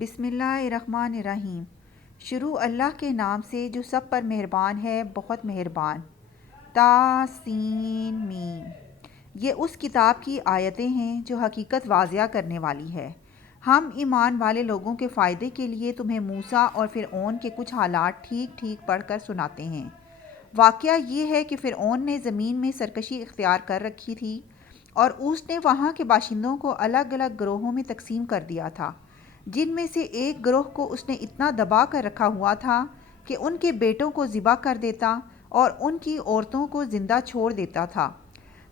بسم اللہ الرحمن الرحیم۔ شروع اللہ کے نام سے جو سب پر مہربان ہے، بہت مہربان۔ تاسین میم۔ یہ اس کتاب کی آیتیں ہیں جو حقیقت واضح کرنے والی ہے۔ ہم ایمان والے لوگوں کے فائدے کے لیے تمہیں موسیٰ اور فرعون کے کچھ حالات ٹھیک ٹھیک پڑھ کر سناتے ہیں۔ واقعہ یہ ہے کہ فرعون نے زمین میں سرکشی اختیار کر رکھی تھی اور اس نے وہاں کے باشندوں کو الگ الگ گروہوں میں تقسیم کر دیا تھا، جن میں سے ایک گروہ کو اس نے اتنا دبا کر رکھا ہوا تھا کہ ان کے بیٹوں کو ذبح کر دیتا اور ان کی عورتوں کو زندہ چھوڑ دیتا تھا۔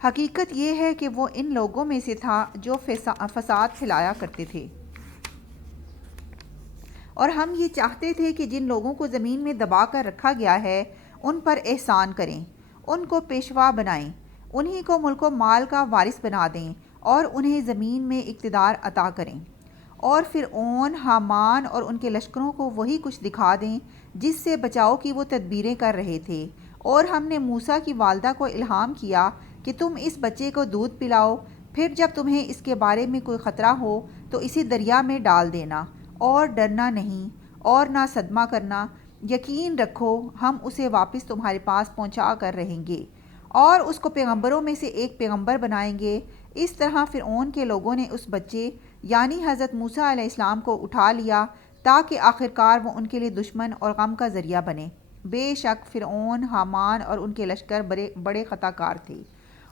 حقیقت یہ ہے کہ وہ ان لوگوں میں سے تھا جو فساد پھیلایا کرتے تھے، اور ہم یہ چاہتے تھے کہ جن لوگوں کو زمین میں دبا کر رکھا گیا ہے ان پر احسان کریں، ان کو پیشوا بنائیں، انہی کو ملک و مال کا وارث بنا دیں اور انہیں زمین میں اقتدار عطا کریں، اور فرعون، حامان اور ان کے لشکروں کو وہی کچھ دکھا دیں جس سے بچاؤ کی وہ تدبیریں کر رہے تھے۔ اور ہم نے موسیٰ کی والدہ کو الہام کیا کہ تم اس بچے کو دودھ پلاؤ، پھر جب تمہیں اس کے بارے میں کوئی خطرہ ہو تو اسے دریا میں ڈال دینا، اور ڈرنا نہیں اور نہ صدمہ کرنا، یقین رکھو ہم اسے واپس تمہارے پاس پہنچا کر رہیں گے اور اس کو پیغمبروں میں سے ایک پیغمبر بنائیں گے۔ اس طرح فرعون کے لوگوں نے اس بچے یعنی حضرت موسیٰ علیہ السلام کو اٹھا لیا تاکہ آخرکار وہ ان کے لیے دشمن اور غم کا ذریعہ بنے۔ بے شک فرعون، حامان اور ان کے لشکر بڑے خطا کار تھے۔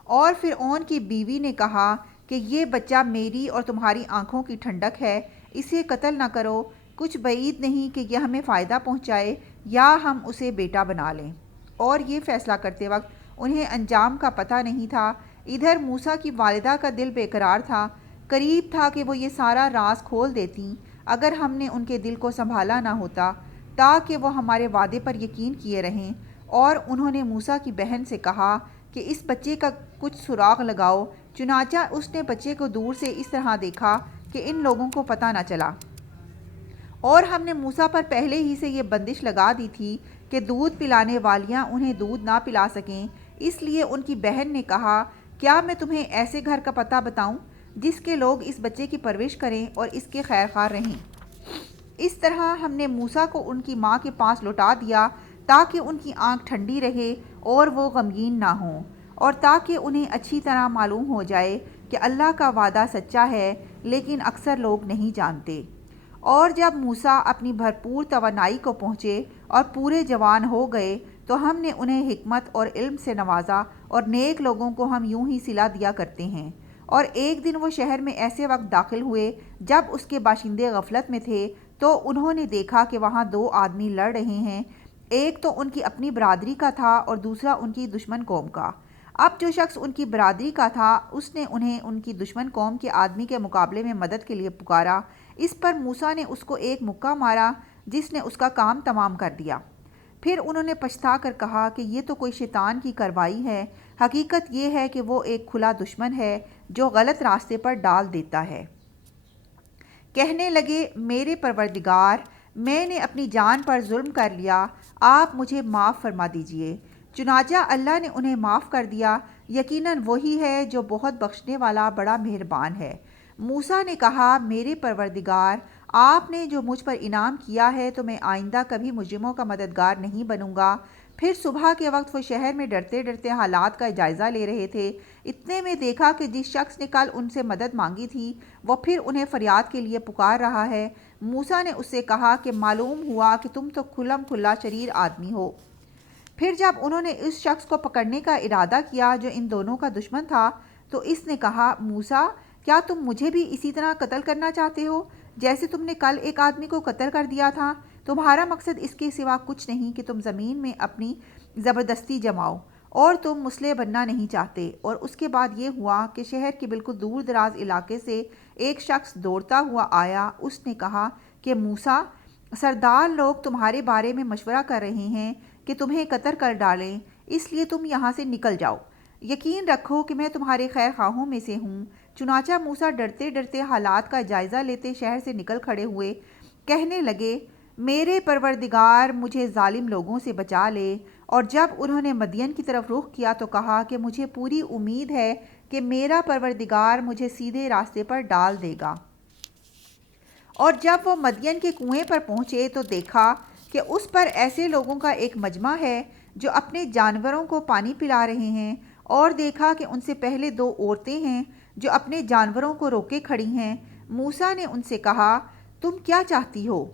اور فرعون کی بیوی نے کہا کہ یہ بچہ میری اور تمہاری آنکھوں کی ٹھنڈک ہے، اسے قتل نہ کرو، کچھ بعید نہیں کہ یہ ہمیں فائدہ پہنچائے یا ہم اسے بیٹا بنا لیں۔ اور یہ فیصلہ کرتے وقت انہیں انجام کا پتہ نہیں تھا۔ ادھر موسیٰ کی والدہ کا دل بے قرار تھا، قریب تھا کہ وہ یہ سارا راز کھول دیتیں اگر ہم نے ان کے دل کو سنبھالا نہ ہوتا تاکہ وہ ہمارے وعدے پر یقین کیے رہیں۔ اور انہوں نے موسیٰ کی بہن سے کہا کہ اس بچے کا کچھ سراغ لگاؤ، چنانچہ اس نے بچے کو دور سے اس طرح دیکھا کہ ان لوگوں کو پتہ نہ چلا۔ اور ہم نے موسیٰ پر پہلے ہی سے یہ بندش لگا دی تھی کہ دودھ پلانے والیاں انہیں دودھ نہ پلا سکیں، اس لیے ان کی بہن نے کہا کیا میں تمہیں ایسے گھر کا پتہ بتاؤں جس کے لوگ اس بچے کی پرورش کریں اور اس کے خیر خواہ رہیں۔ اس طرح ہم نے موسیٰ کو ان کی ماں کے پاس لوٹا دیا تاکہ ان کی آنکھ ٹھنڈی رہے اور وہ غمگین نہ ہوں، اور تاکہ انہیں اچھی طرح معلوم ہو جائے کہ اللہ کا وعدہ سچا ہے، لیکن اکثر لوگ نہیں جانتے۔ اور جب موسیٰ اپنی بھرپور توانائی کو پہنچے اور پورے جوان ہو گئے تو ہم نے انہیں حکمت اور علم سے نوازا، اور نیک لوگوں کو ہم یوں ہی صلہ دیا کرتے ہیں۔ اور ایک دن وہ شہر میں ایسے وقت داخل ہوئے جب اس کے باشندے غفلت میں تھے، تو انہوں نے دیکھا کہ وہاں دو آدمی لڑ رہے ہیں، ایک تو ان کی اپنی برادری کا تھا اور دوسرا ان کی دشمن قوم کا۔ اب جو شخص ان کی برادری کا تھا اس نے انہیں ان کی دشمن قوم کے آدمی کے مقابلے میں مدد کے لیے پکارا۔ اس پر موسیٰ نے اس کو ایک مکہ مارا جس نے اس کا کام تمام کر دیا۔ پھر انہوں نے پچھتا کر کہا کہ یہ تو کوئی شیطان کی کارروائی ہے، حقیقت یہ ہے کہ وہ ایک کھلا دشمن ہے جو غلط راستے پر ڈال دیتا ہے۔ کہنے لگے میرے پروردگار، میں نے اپنی جان پر ظلم کر لیا، آپ مجھے معاف فرما دیجئے۔ چنانچہ اللہ نے انہیں معاف کر دیا، یقیناً وہی ہے جو بہت بخشنے والا بڑا مہربان ہے۔ موسیٰ نے کہا میرے پروردگار، آپ نے جو مجھ پر انعام کیا ہے تو میں آئندہ کبھی مجرموں کا مددگار نہیں بنوں گا۔ پھر صبح کے وقت وہ شہر میں ڈرتے ڈرتے حالات کا جائزہ لے رہے تھے، اتنے میں دیکھا کہ جس شخص نے کل ان سے مدد مانگی تھی وہ پھر انہیں فریاد کے لیے پکار رہا ہے۔ موسیٰ نے اس سے کہا کہ معلوم ہوا کہ تم تو کھلم کھلا شریر آدمی ہو۔ پھر جب انہوں نے اس شخص کو پکڑنے کا ارادہ کیا جو ان دونوں کا دشمن تھا تو اس نے کہا موسیٰ، کیا تم مجھے بھی اسی طرح قتل کرنا چاہتے ہو جیسے تم نے کل ایک آدمی کو قتل کر دیا تھا؟ تمہارا مقصد اس کے سوا کچھ نہیں کہ تم زمین میں اپنی زبردستی جماؤ، اور تم مسلح بننا نہیں چاہتے۔ اور اس کے بعد یہ ہوا کہ شہر کے بالکل دور دراز علاقے سے ایک شخص دوڑتا ہوا آیا۔ اس نے کہا کہ موسیٰ، سردار لوگ تمہارے بارے میں مشورہ کر رہے ہیں کہ تمہیں قتل کر ڈالیں، اس لیے تم یہاں سے نکل جاؤ، یقین رکھو کہ میں تمہارے خیر خواہوں میں سے ہوں۔ چنانچہ موسیٰ ڈرتے ڈرتے حالات کا جائزہ لیتے شہر سے نکل کھڑے ہوئے، کہنے لگے میرے پروردگار، مجھے ظالم لوگوں سے بچا لے۔ اور جب انہوں نے مدین کی طرف رخ کیا تو کہا کہ مجھے پوری امید ہے کہ میرا پروردگار مجھے سیدھے راستے پر ڈال دے گا۔ اور جب وہ مدین کے کنویں پر پہنچے تو دیکھا کہ اس پر ایسے لوگوں کا ایک مجمع ہے جو اپنے جانوروں کو پانی پلا رہے ہیں، اور دیکھا کہ ان سے پہلے دو عورتیں ہیں جو اپنے جانوروں کو روکے کھڑی ہیں۔ موسیٰ نے ان سے کہا، تم کیا چاہتی ہو؟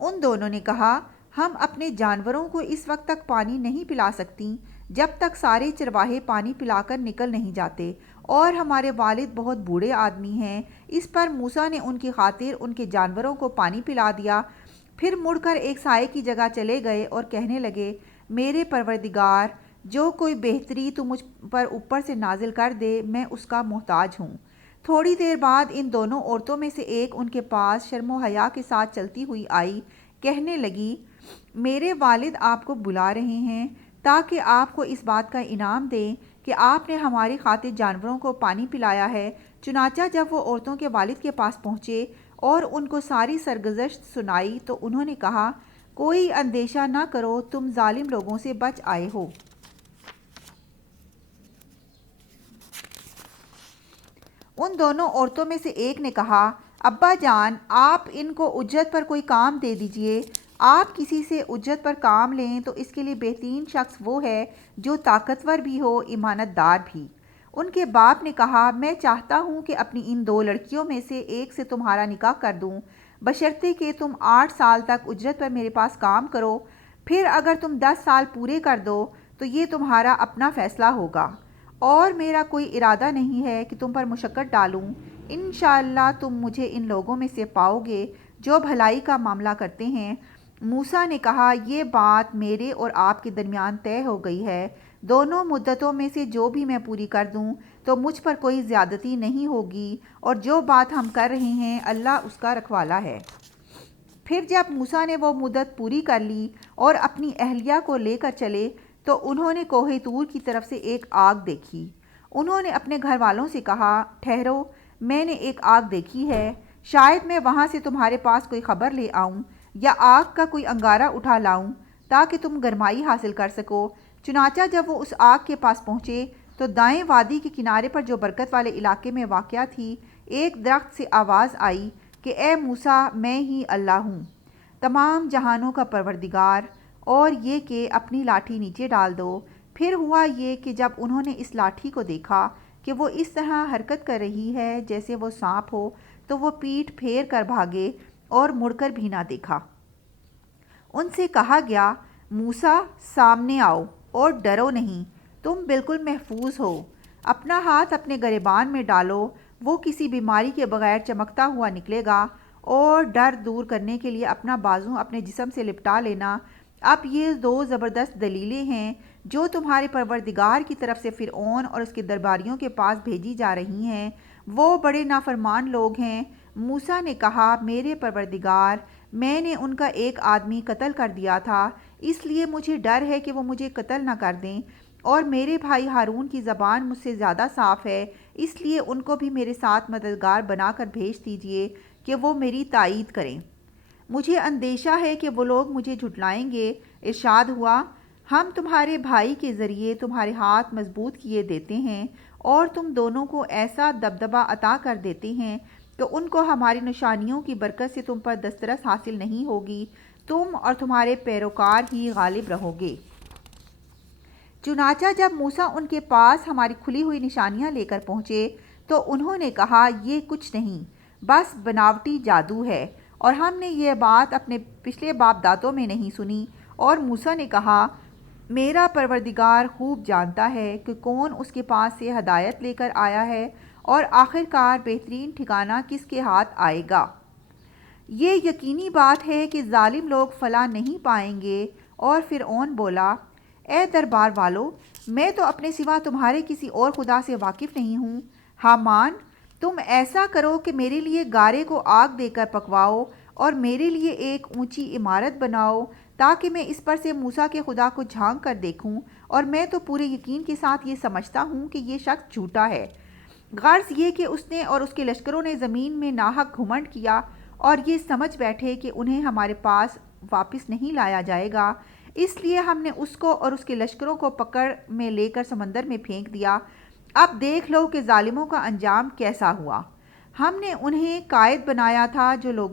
ان دونوں نے کہا، ہم اپنے جانوروں کو اس وقت تک پانی نہیں پلا سکتی جب تک سارے چرواہے پانی پلا کر نکل نہیں جاتے، اور ہمارے والد بہت بوڑھے آدمی ہیں۔ اس پر موسیٰ نے ان کی خاطر ان کے جانوروں کو پانی پلا دیا، پھر مڑ کر ایک سائے کی جگہ چلے گئے اور کہنے لگے، میرے پروردگار، جو کوئی بہتری تو مجھ پر اوپر سے نازل کر دے، میں اس کا محتاج ہوں۔ تھوڑی دیر بعد ان دونوں عورتوں میں سے ایک ان کے پاس شرم و حیا کے ساتھ چلتی ہوئی آئی، کہنے لگی، میرے والد آپ کو بلا رہے ہیں تاکہ آپ کو اس بات کا انعام دیں کہ آپ نے ہماری خاطر جانوروں کو پانی پلایا ہے۔ چنانچہ جب وہ عورتوں کے والد کے پاس پہنچے اور ان کو ساری سرگزشت سنائی تو انہوں نے کہا، کوئی اندیشہ نہ کرو، تم ظالم لوگوں سے بچ آئے ہو۔ ان دونوں عورتوں میں سے ایک نے کہا، ابا جان، آپ ان کو اجرت پر کوئی کام دے دیجئے۔ آپ کسی سے اجرت پر کام لیں تو اس کے لیے بہترین شخص وہ ہے جو طاقتور بھی ہو، امانت دار بھی۔ ان کے باپ نے کہا، میں چاہتا ہوں کہ اپنی ان دو لڑکیوں میں سے ایک سے تمہارا نکاح کر دوں، بشرطے کہ تم 8 سال تک اجرت پر میرے پاس کام کرو، پھر اگر تم 10 سال پورے کر دو تو یہ تمہارا اپنا فیصلہ ہوگا، اور میرا کوئی ارادہ نہیں ہے کہ تم پر مشقت ڈالوں۔ انشاءاللہ تم مجھے ان لوگوں میں سے پاؤ گے جو بھلائی کا معاملہ کرتے ہیں۔ موسیٰ نے کہا، یہ بات میرے اور آپ کے درمیان طے ہو گئی ہے، دونوں مدتوں میں سے جو بھی میں پوری کر دوں تو مجھ پر کوئی زیادتی نہیں ہوگی، اور جو بات ہم کر رہے ہیں اللہ اس کا رکھوالا ہے۔ پھر جب موسیٰ نے وہ مدت پوری کر لی اور اپنی اہلیہ کو لے کر چلے تو انہوں نے کوہ طور کی طرف سے ایک آگ دیکھی۔ انہوں نے اپنے گھر والوں سے کہا، ٹھہرو، میں نے ایک آگ دیکھی ہے، شاید میں وہاں سے تمہارے پاس کوئی خبر لے آؤں یا آگ کا کوئی انگارہ اٹھا لاؤں تاکہ تم گرمائی حاصل کر سکو۔ چنانچہ جب وہ اس آگ کے پاس پہنچے تو دائیں وادی کے کنارے پر جو برکت والے علاقے میں واقع تھی، ایک درخت سے آواز آئی کہ اے موسیٰ، میں ہی اللہ ہوں، تمام جہانوں کا پروردگار، اور یہ کہ اپنی لاٹھی نیچے ڈال دو۔ پھر ہوا یہ کہ جب انہوں نے اس لاٹھی کو دیکھا کہ وہ اس طرح حرکت کر رہی ہے جیسے وہ سانپ ہو تو وہ پیٹھ پھیر کر بھاگے اور مڑ کر بھی نہ دیکھا۔ ان سے کہا گیا، موسیٰ، سامنے آؤ اور ڈرو نہیں، تم بالکل محفوظ ہو۔ اپنا ہاتھ اپنے گریبان میں ڈالو، وہ کسی بیماری کے بغیر چمکتا ہوا نکلے گا، اور ڈر دور کرنے کے لیے اپنا بازو اپنے جسم سے لپٹا لینا۔ اب یہ دو زبردست دلیلیں ہیں جو تمہارے پروردگار کی طرف سے فرعون اور اس کے درباریوں کے پاس بھیجی جا رہی ہیں، وہ بڑے نافرمان لوگ ہیں۔ موسیٰ نے کہا، میرے پروردگار، میں نے ان کا ایک آدمی قتل کر دیا تھا، اس لیے مجھے ڈر ہے کہ وہ مجھے قتل نہ کر دیں، اور میرے بھائی ہارون کی زبان مجھ سے زیادہ صاف ہے، اس لیے ان کو بھی میرے ساتھ مددگار بنا کر بھیج دیجئے کہ وہ میری تائید کریں۔ مجھے اندیشہ ہے کہ وہ لوگ مجھے جھٹلائیں گے۔ ارشاد ہوا، ہم تمہارے بھائی کے ذریعے تمہارے ہاتھ مضبوط کیے دیتے ہیں اور تم دونوں کو ایسا دبدبہ عطا کر دیتے ہیں کہ ان کو ہماری نشانیوں کی برکت سے تم پر دسترس حاصل نہیں ہوگی، تم اور تمہارے پیروکار ہی غالب رہو گے۔ چنانچہ جب موسیٰ ان کے پاس ہماری کھلی ہوئی نشانیاں لے کر پہنچے تو انہوں نے کہا، یہ کچھ نہیں، بس بناوٹی جادو ہے، اور ہم نے یہ بات اپنے پچھلے باپ دادوں میں نہیں سنی۔ اور موسیٰ نے کہا، میرا پروردگار خوب جانتا ہے کہ کون اس کے پاس سے ہدایت لے کر آیا ہے، اور آخر کار بہترین ٹھکانہ کس کے ہاتھ آئے گا۔ یہ یقینی بات ہے کہ ظالم لوگ فلاح نہیں پائیں گے۔ اور فرعون بولا، اے دربار والو، میں تو اپنے سوا تمہارے کسی اور خدا سے واقف نہیں ہوں۔ حامان، تم ایسا کرو کہ میرے لیے گارے کو آگ دے کر پکواؤ اور میرے لیے ایک اونچی عمارت بناؤ تاکہ میں اس پر سے موسیٰ کے خدا کو جھانک کر دیکھوں، اور میں تو پورے یقین کے ساتھ یہ سمجھتا ہوں کہ یہ شخص جھوٹا ہے۔ غرض یہ کہ اس نے اور اس کے لشکروں نے زمین میں ناحق گھمنڈ کیا اور یہ سمجھ بیٹھے کہ انہیں ہمارے پاس واپس نہیں لایا جائے گا، اس لیے ہم نے اس کو اور اس کے لشکروں کو پکڑ میں لے کر سمندر میں پھینک دیا۔ اب دیکھ لو کہ ظالموں کا انجام کیسا ہوا۔ ہم نے انہیں قائد بنایا تھا جو لوگوں